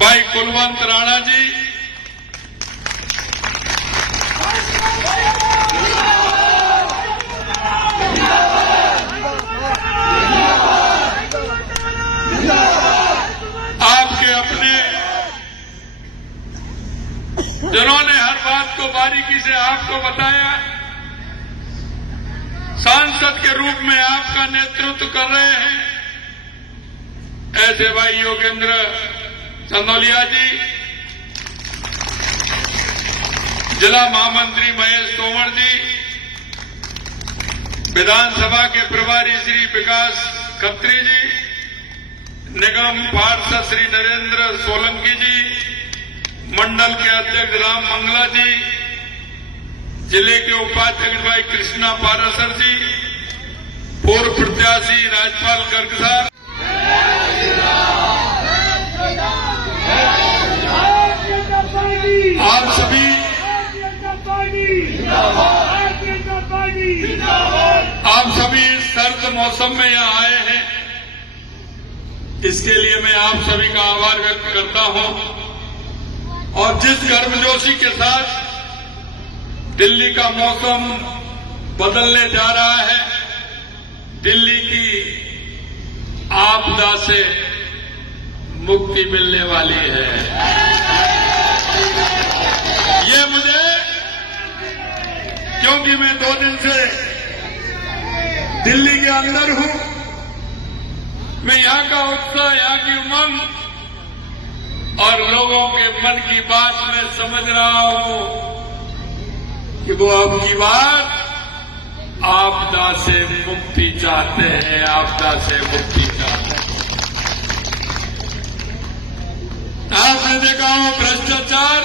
भाई कुलवंत राणा जी, आपके अपने जिन्होंने हर बात को बारीकी से आपको बताया, सांसद के रूप में आपका नेतृत्व कर रहे हैं ऐसे भाई योगेंद्र चंदौलिया जी, जिला महामंत्री महेश तोमर जी, विधानसभा के प्रभारी श्री विकास खत्री जी, निगम पार्षद श्री नरेंद्र सोलंकी जी, मंडल के अध्यक्ष राम मंगला जी, जिले के उपाध्यक्ष भाई कृष्णा पारासर जी, पूर्व प्रत्याशी राजपाल गर्ग साहब, आप सभी इस सर्द मौसम में यहाँ आए हैं, इसके लिए मैं आप सभी का आभार व्यक्त करता हूं। और जिस गर्मजोशी के साथ दिल्ली का मौसम बदलने जा रहा है, दिल्ली की आपदा से मुक्ति मिलने वाली है, ये मुझे, क्योंकि मैं 2 दिन से दिल्ली के अंदर हूं, मैं यहां का उत्साह, यहां की उमंग और लोगों के मन की बात मैं समझ रहा हूं कि वो अब की बात आपदा से मुक्ति चाहते हैं, आपदा से मुक्ति चाहते हैं। आपने देखा हो भ्रष्टाचार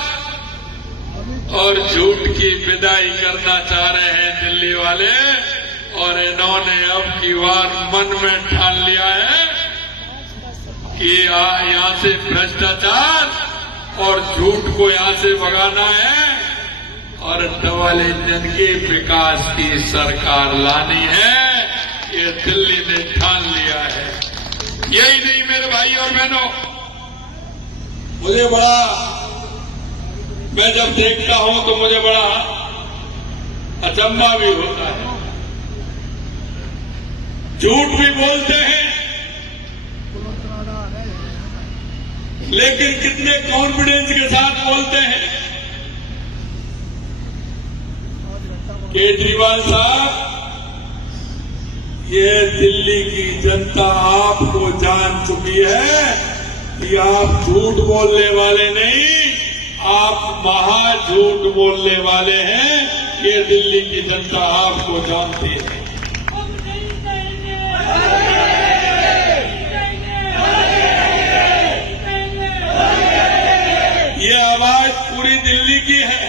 और झूठ की विदाई करना चाह रहे हैं दिल्ली वाले, और इन्होंने अब की बार मन में ठान लिया है कि यहां से भ्रष्टाचार और झूठ को यहां से भगाना है और डबल इंजन के विकास की सरकार लानी है, ये दिल्ली ने ठान लिया है। यही नहीं मेरे भाई और बहनों, मुझे बड़ा, मैं जब देखता हूं तो मुझे बड़ा अचंभा भी होता है। झूठ भी बोलते हैं, लेकिन कितने कॉन्फिडेंस के साथ बोलते हैं। केजरीवाल साहब, ये दिल्ली की जनता आपको जान चुकी है कि आप झूठ बोलने वाले नहीं, आप महा झूठ बोलने वाले हैं। ये दिल्ली की जनता आपको जानती है। ये आवाज पूरी दिल्ली की है।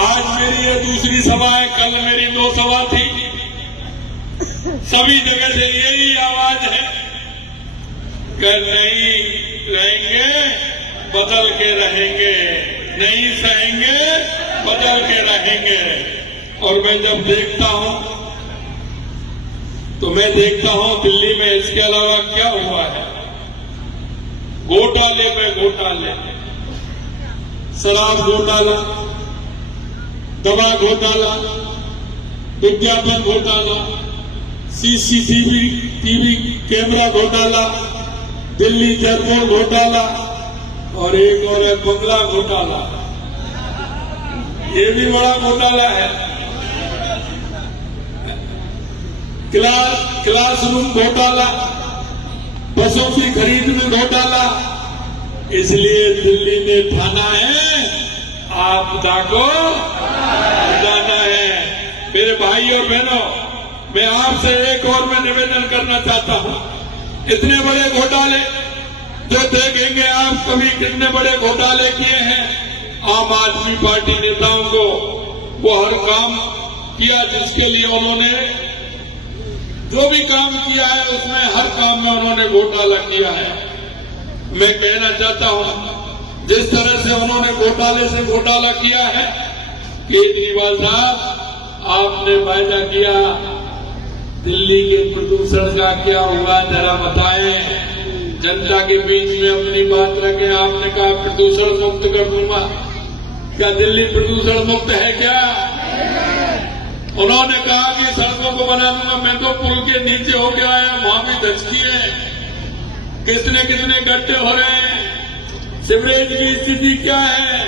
आज मेरी ये दूसरी सभा है, कल मेरी 2 सभा थी, सभी जगह से यही आवाज है कि नहीं रहेंगे, बदल के रहेंगे, नहीं सहेंगे, बदल के रहेंगे। और मैं जब देखता हूं तो मैं देखता हूं दिल्ली में इसके अलावा क्या हुआ है। घोटाले पे घोटाले, शराब घोटाला, दवा घोटाला, विज्ञापन घोटाला, सीसीटीवी कैमरा घोटाला, दिल्ली एयरपोर्ट घोटाला और एक और है बंगला घोटाला। ये भी बड़ा घोटाला है। क्लासरूम घोटाला, बसों की खरीद में घोटाला। इसलिए दिल्ली ने ठाना है आपदा को हटाना है। मेरे भाई और बहनों, मैं आपसे एक और मैं निवेदन करना चाहता हूं। इतने बड़े घोटाले जो देखेंगे आप, कभी कितने बड़े घोटाले किए हैं आम आदमी पार्टी नेताओं को, वो हर काम किया जिसके लिए उन्होंने जो भी काम किया है, उसमें हर काम में उन्होंने घोटाला किया है। मैं कहना चाहता हूं, जिस तरह से उन्होंने घोटाले से घोटाला किया है, केजरीवाल साहब आपने वायदा किया दिल्ली के प्रदूषण का क्या हुआ जरा बताएं। जनता के बीच में अपनी बात रखें। आपने कहा प्रदूषण मुक्त कर दूंगा, क्या दिल्ली प्रदूषण मुक्त है क्या? उन्होंने कहा कि सड़कों को बना दूंगा। मैं तो पुल के नीचे होके आया, वहां भी धचकी है, कितने कितने गड्ढे हो रहे हैं, सीवरेज की स्थिति क्या है।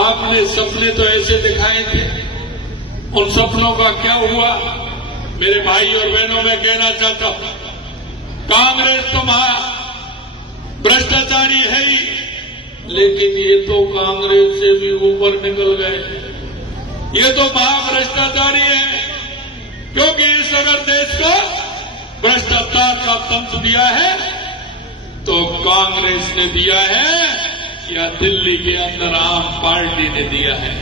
आपने सपने तो ऐसे दिखाए थे, उन सपनों का क्या हुआ? मेरे भाई और बहनों, मैं कहना चाहता हूं, कांग्रेस तो भ्रष्टाचारी है ही, लेकिन ये तो कांग्रेस से भी ऊपर निकल गए। ये तो महाभ्रष्टाचारी है, क्योंकि इस अगर देश को भ्रष्टाचार का तंत्र दिया है तो कांग्रेस ने दिया है या दिल्ली के अंदर आम पार्टी ने दिया है।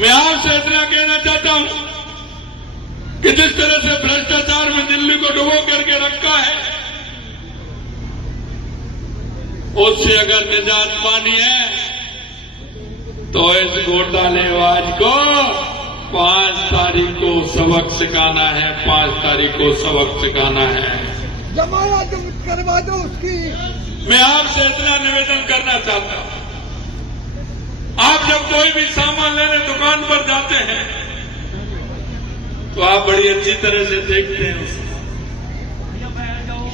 मैं आपसे इतना कहना चाहता हूं कि जिस तरह से भ्रष्टाचार में दिल्ली को डुबो करके रखा है, उससे अगर निजात पानी है तो इस घोटालेबाज को 5 तारीख को सबक सिखाना है, 5 तारीख को सबक सिखाना है। जमानत करवा दो उसकी। मैं आपसे इतना निवेदन करना चाहता हूं, आप जब कोई भी सामान लेने दुकान पर जाते हैं तो आप बड़ी अच्छी तरह से देखते हैं उसको,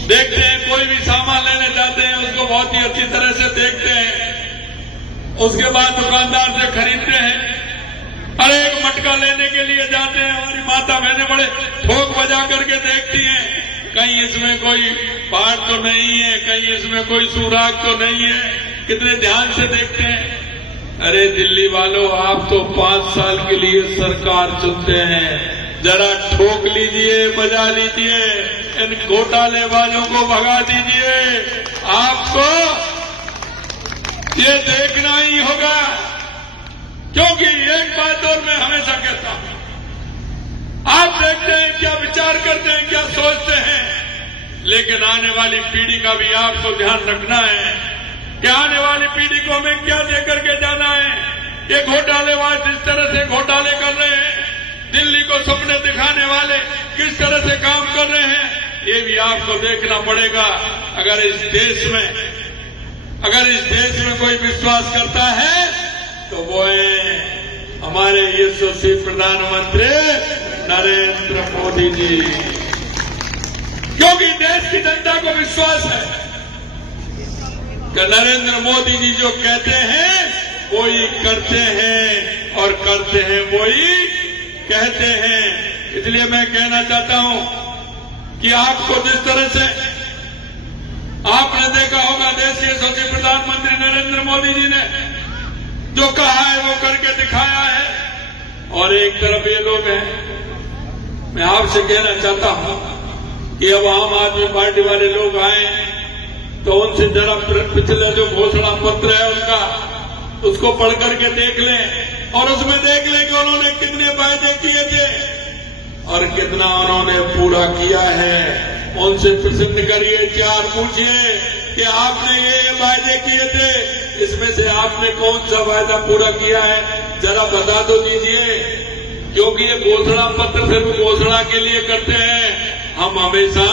देखते हैं कोई भी सामान लेने जाते हैं उसको बहुत ही अच्छी तरह से देखते हैं, उसके बाद दुकानदार से खरीदते हैं। अरे एक मटका लेने के लिए जाते हैं, हमारी माता बहनें बड़े ठोक बजा करके देखती हैं, कहीं इसमें कोई पार्ट तो नहीं है, कहीं इसमें कोई सुराग तो नहीं है, कितने ध्यान से देखते हैं। अरे दिल्ली वालों, आप तो 5 साल के लिए सरकार चुनते हैं, जरा ठोक लीजिए, बजा लीजिए, इन घोटालेबाजों को भगा दीजिए। आपको ये देखना ही होगा, क्योंकि एक बात और मैं हमेशा कहता हूं, आप देखते हैं क्या विचार करते हैं, क्या सोचते हैं, लेकिन आने वाली पीढ़ी का भी आपको ध्यान रखना है कि आने वाली पीढ़ी को हमें क्या देकर के जाना है। ये घोटालेबाज जिस तरह से घोटाले कर रहे हैं, दिल्ली को सपने दिखाने वाले किस तरह से काम कर रहे हैं, ये भी आपको देखना पड़ेगा। अगर इस देश में कोई विश्वास करता है तो वो है हमारे यशस्वी प्रधानमंत्री नरेंद्र मोदी जी, क्योंकि देश की जनता को विश्वास है कि नरेंद्र मोदी जी जो कहते हैं वो ही करते हैं और करते हैं वो ही कहते हैं। इसलिए मैं कहना चाहता हूं कि आपको जिस तरह से आपने देखा होगा, देश के यशस्वी प्रधानमंत्री नरेंद्र मोदी जी ने जो कहा है वो करके दिखाया है, और एक तरफ ये लोग हैं। मैं आपसे कहना चाहता हूं कि अब आम आदमी पार्टी वाले लोग आए तो उनसे जरा पिछले जो घोषणा पत्र है उनका, उसको पढ़ करके देख लें और उसमें देख लें कि उन्होंने कितने वायदे किए थे और कितना उन्होंने पूरा किया है। उनसे प्रश्न करिए, 4 पूछिए कि आपने ये वायदे किए थे, इसमें से आपने कौन सा वायदा पूरा किया है, जरा बता तो दीजिए। क्योंकि ये घोषणा पत्र सिर्फ घोषणा के लिए करते हैं, हम हमेशा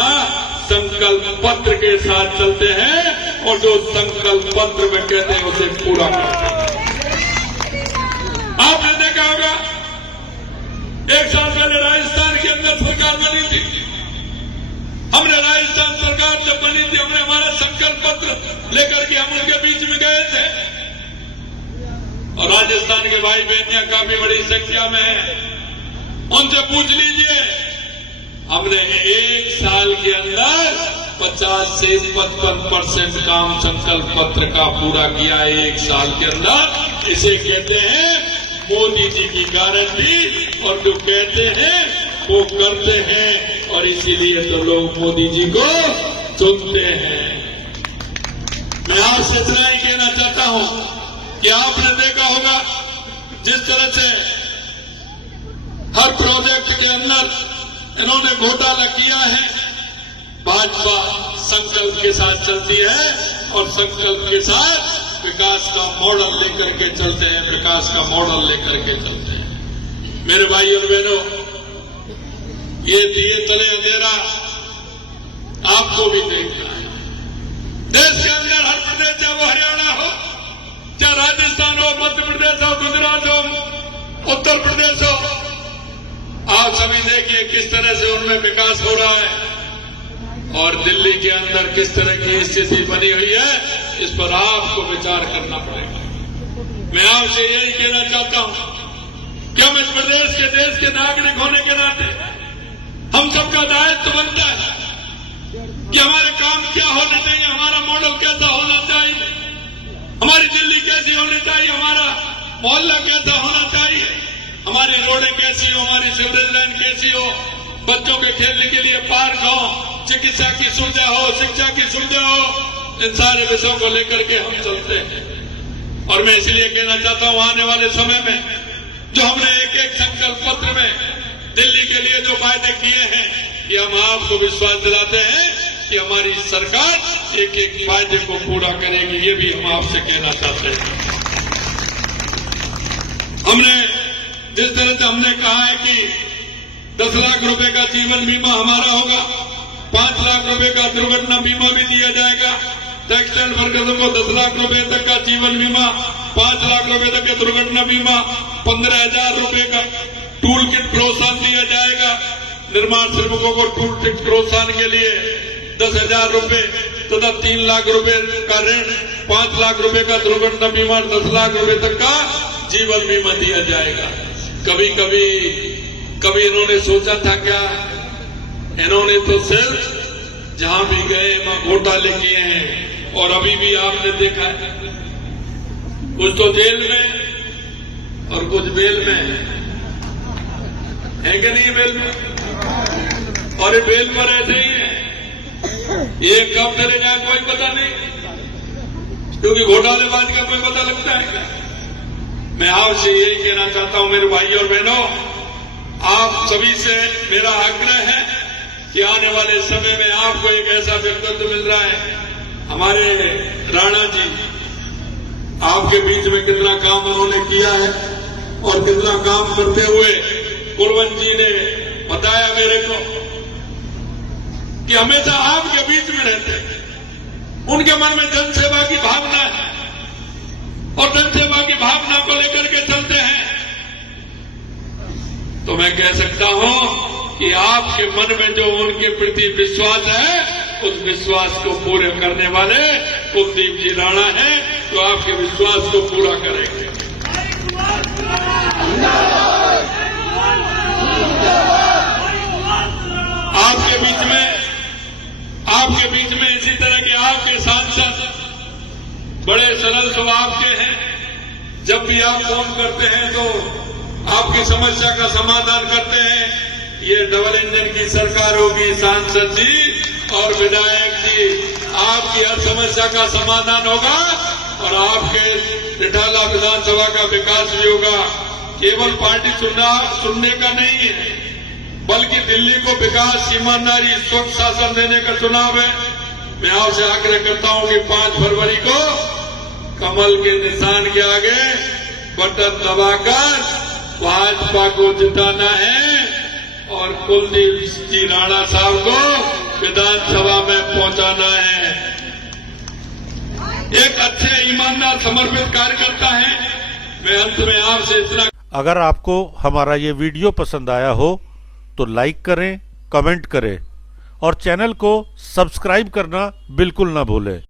संकल्प पत्र के साथ चलते हैं और जो संकल्प पत्र में कहते हैं उसे पूरा करते हैं। आपने देखा होगा, 1 साल पहले राजस्थान के अंदर सरकार बनी थी। हमने राजस्थान सरकार जब बनी थी, हमने हमारा संकल्प पत्र लेकर के हम उनके बीच में गए थे, और राजस्थान के भाई बहनियां काफी बड़ी संख्या में हैं, उनसे पूछ लीजिए। हमने 1 साल के अंदर 50 से 55% काम संकल्प पत्र का पूरा किया है 1 साल के अंदर। इसे कहते हैं मोदी जी की गारंटी, और जो कहते हैं वो करते हैं, और इसीलिए तो लोग मोदी जी को चुनते हैं। मैं आपसे इतना ही कहना चाहता हूं कि आपने देखा होगा जिस तरह से हर प्रोजेक्ट के अंदर इन्होंने घोटाला किया है। भाजपा संकल्प के साथ चलती है और संकल्प के साथ विकास का मॉडल लेकर के चलते हैं, विकास का मॉडल लेकर के चलते हैं। मेरे भाई और बहनों, ये दिए तले अंधेरा आपको भी देखना है। देश के अंदर हर प्रदेश, चाहे वो हरियाणा हो, चाहे राजस्थान हो, मध्य प्रदेश हो, गुजरात हो, उत्तर प्रदेश हो, आप सभी देखिए किस तरह से उनमें विकास हो रहा है और दिल्ली के अंदर किस तरह की स्थिति बनी हुई है, इस पर आपको विचार करना पड़ेगा। मैं आपसे यही कहना चाहता हूं कि हम इस प्रदेश के, देश के नागरिक होने के नाते हम सबका दायित्व बनता है कि हमारे काम क्या होने चाहिए, हमारा मॉडल कैसा होना चाहिए, हमारी दिल्ली कैसी होनी चाहिए, हमारा मोहल्ला कैसा होना चाहिए, हमारी रोडें कैसी हो, हमारी सीवरेज लाइन कैसी हो, बच्चों के खेलने के लिए पार्क हो, चिकित्सा की सुविधा हो, शिक्षा की सुविधा हो, इन सारे विषयों को लेकर के हम चलते हैं। और मैं इसलिए कहना चाहता हूं, आने वाले समय में जो हमने एक एक संकल्प पत्र में दिल्ली के लिए जो वायदे किए हैं, कि हम आपको विश्वास दिलाते हैं कि हमारी सरकार एक एक वायदे को पूरा करेगी, ये भी हम आपसे कहना चाहते हैं। हमने जिस तरह से हमने कहा है कि 10 लाख रुपए का जीवन बीमा हमारा होगा, 5 लाख रुपए का दुर्घटना बीमा भी दिया जाएगा, टेक्सटाइल वर्कर्स को 10 लाख रुपए तक का जीवन बीमा, 5 लाख रुपए तक का दुर्घटना बीमा, 15,000 रुपए का टूल किट प्रोत्साहन दिया जाएगा, निर्माण श्रमिकों को टूल किट प्रोत्साहन के लिए 10,000 रुपए तथा 3 लाख रुपए का ऋण, 5 लाख रुपए का दुर्घटना बीमा, 10 लाख रुपए तक का जीवन बीमा दिया जाएगा। कभी इन्होंने सोचा था क्या? इन्होंने तो सिर्फ जहां भी गए वहां घोटाले किए हैं और अभी भी आपने देखा है, कुछ तो जेल में और कुछ बेल में है कि नहीं? बेल में, और ये बेल पर ऐसे ही है, ये कब चले जाए कोई पता नहीं, क्योंकि घोटालेबाज का कोई पता लगता है क्या? मैं आपसे यही कहना चाहता हूं मेरे भाई और बहनों, आप सभी से मेरा आग्रह है कि आने वाले समय में आपको एक ऐसा व्यक्तित्व मिल रहा है, हमारे राणा जी, आपके बीच में कितना काम उन्होंने किया है और कितना काम करते हुए कुलवंत जी ने बताया मेरे को कि हमेशा आपके बीच में रहते हैं, उनके मन में जनसेवा की भावना है और जनसेवा की भावना को लेकर के चलते हैं। तो मैं कह सकता हूं कि आपके मन में जो उनके प्रति विश्वास है, उस विश्वास को पूरे करने वाले कुलदीप जी राणा हैं, तो आपके विश्वास को पूरा करेंगे। आपके बीच में इसी तरह के आपके सांसद बड़े सरल स्वभाव के हैं, जब भी आप फोन करते हैं तो आपकी समस्या का समाधान करते हैं। ये डबल इंजन की सरकार होगी, सांसद जी और विधायक जी, आपकी हर समस्या का समाधान होगा और आपके रिठाला विधानसभा का विकास भी होगा। केवल पार्टी सुनने का नहीं है, बल्कि दिल्ली को विकास, ईमानदारी, स्वच्छ शासन देने का चुनाव है। मैं आपसे आग्रह करता हूं कि 5 फरवरी को कमल के निशान के आगे बटन दबाकर भाजपा को जिताना है और कुलदीप जी राणा साहब को विधानसभा में पहुंचाना है। एक अच्छे, ईमानदार, समर्पित कार्यकर्ता है। मैं अंत में आपसे इतना, अगर आपको हमारा ये वीडियो पसंद आया हो तो लाइक करें, कमेंट करें और चैनल को सब्सक्राइब करना बिल्कुल ना भूलें।